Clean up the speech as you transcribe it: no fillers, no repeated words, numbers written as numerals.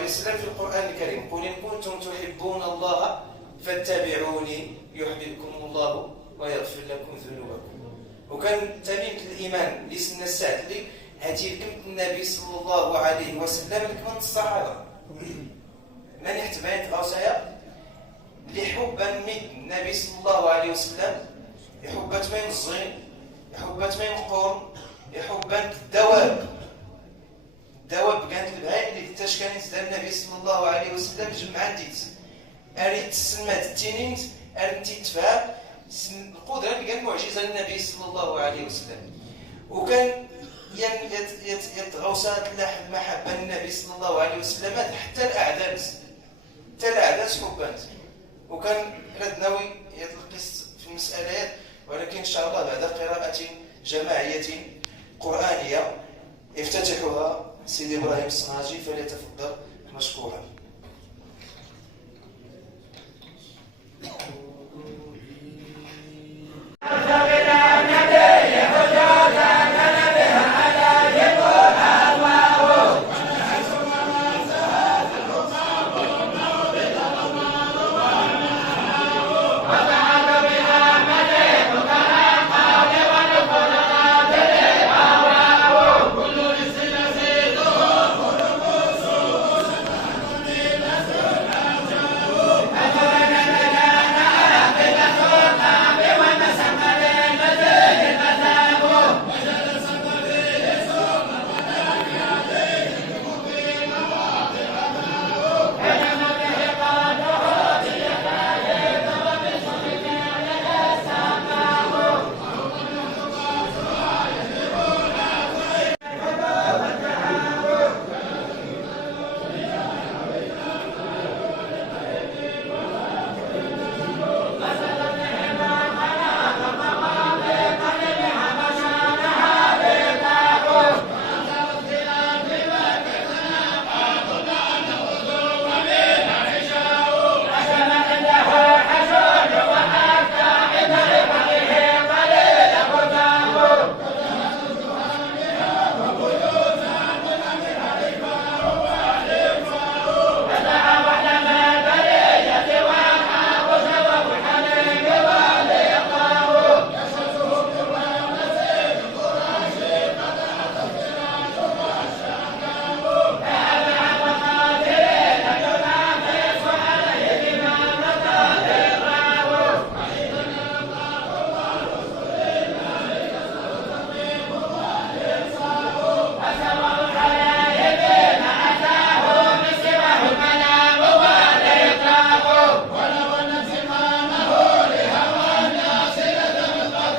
عليه وسلم في القرآن الكريم: قل إن كنتم تحبون الله فاتبعوني يحببكم الله ويغفر لكم ذنوبكم. وكان تميم الإيمان اللي سنا الساعة اللي هاتي لكم النبي صلى الله عليه وسلم لكم الصحابة من يحتبعت غوصايا لحبا من النبي صلى الله عليه وسلم، يحبت من الزين، يحبت من القرن، يحبت الدواب كانت البهائم اللي كانت تدار النبي صلى الله عليه وسلم جمعا ديت اريد تسمات التنين اريد تتفهم القدره اللي كانت معجزه للنبي صلى الله عليه وسلم. وكان يتغوصات المحبه للنبي صلى الله عليه وسلم حتى الاعداد حبات. وكان ردناوي يتلقس في المسألة، ولكن إن شاء الله بعد قراءة جماعية قرآنية يفتتحها سيدي إبراهيم الصناجي، فليتفضل مشكورا.